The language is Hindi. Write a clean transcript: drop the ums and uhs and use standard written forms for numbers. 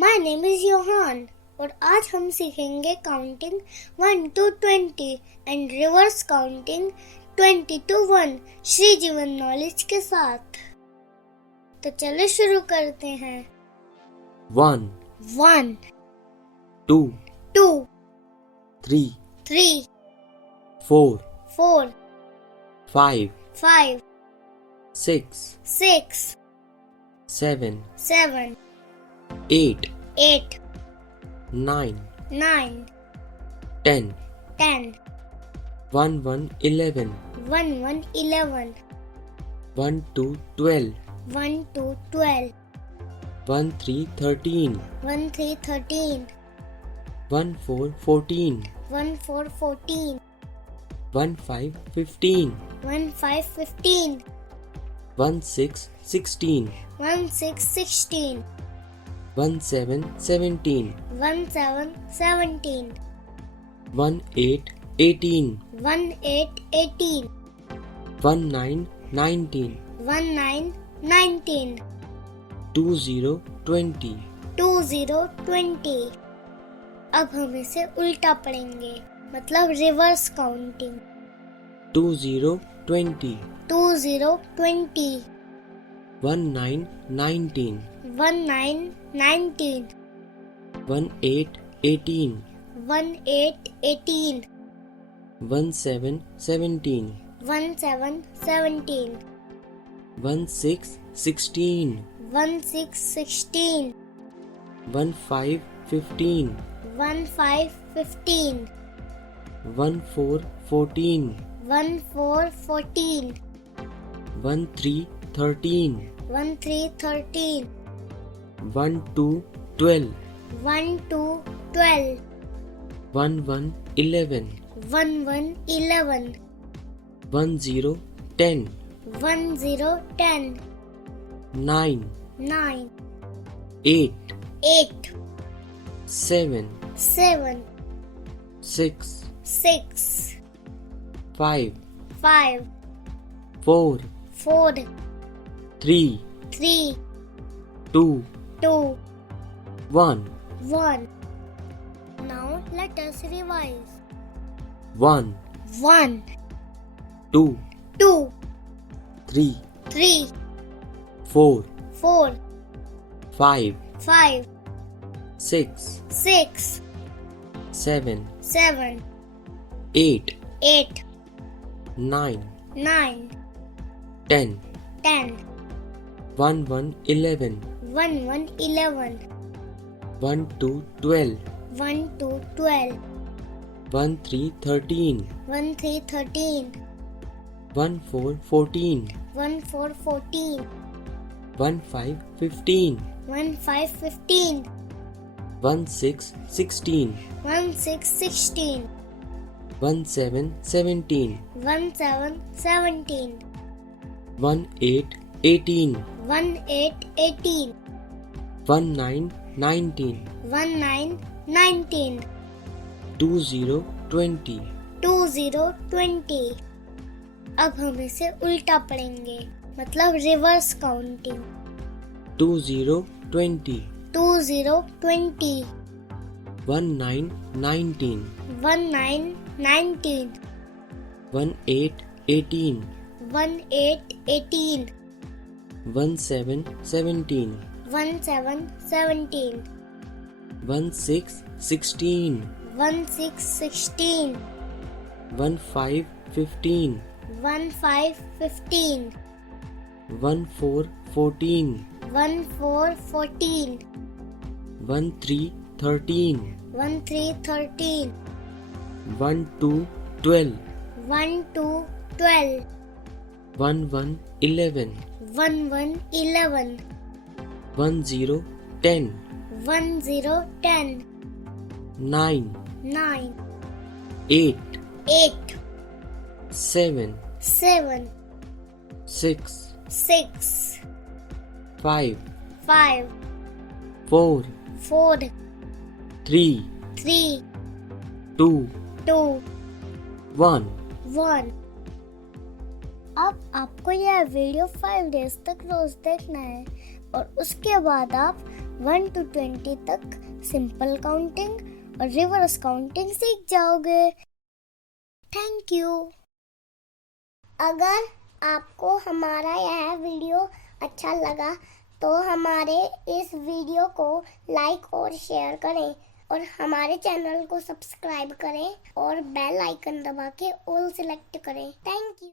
माय नेम इज योहान और आज हम सीखेंगे counting 1 to 20 and reverse counting 20 to 1 Shri जीवन नॉलेज के साथ। तो चलो शुरू करते हैं। 1 1 2 2 3 3 4 4 5 5 6 6 7 7 8 8 9 9 10 10 1 1 11 1 1 11 1 2 12 1 2 12 1 3 13 1 3 13 1 4 14 1 4 14 1 5 15 1 5 15 1 6 16 1 6 16 1 7 17 1 7 17 1 8 18 1 8 18 1 9 19 1 9 19 2 0 20 2 0 20। अब हम इसे उल्टा पढ़ेंगे, मतलब reverse counting. 2 0 20 2 0 20 1 9 19 1 9 19 1 8 18 1 8 18 1 7 17 1 7 17 1 6 16 1 6 16 1 5 15 1 5 15 1 4 14 1 4 14 1 3 13 1 3 13 1 2 12 1 2 12 1 1 11 1 1 11 1 0 10 1 0 10 9 9 8 8 7 7 6 6 5 5 4 4 3 3 2 2 1 1। Now let us revise. 1 1 2 2 3 3 4 4 5 5 6 6 7 7 8 8 9 9 10 10 1 1 11 1 1 11 1 2 12 1 2 12 1 3 13 1 3 13 1 4 14 1 4 14 1 5 15 1 5 15 1 6 16 1 6 16 1 7 17 1 7 17 1 8 18 1 8 18 1 9 19 1 9 19 2 0 20 2 0 20। अब हम इसे उल्टा पढ़ेंगे, मतलब रिवर्स काउंटिंग। 2 0 20 2 0 20 1 9 19 1 9 19 1 8 18 1 8 18 1 7 17 1 7 17 1 6 16 1 6 16 1 5 15 1 5 15 1 4 14 1 4 14 1 3 13 1 3 13 1 2 12 1 2 12 1 1 11 1 1 11 1 0 10 1 0 10 9 9 8 8 7 7 6 6 5 5 4 4 3 3 2 2 1 1। अब आपको यह वीडियो 5 डेज तक रोज देखना है और उसके बाद आप 1 to 20 तक सिंपल काउंटिंग और रिवर्स काउंटिंग सीख जाओगे। Thank you. अगर आपको हमारा यह वीडियो अच्छा लगा तो हमारे इस वीडियो को लाइक और शेयर करें और हमारे चैनल को सब्सक्राइब करें और बेल आइकन दबा के ऑल सिलेक्ट करें। Thank you.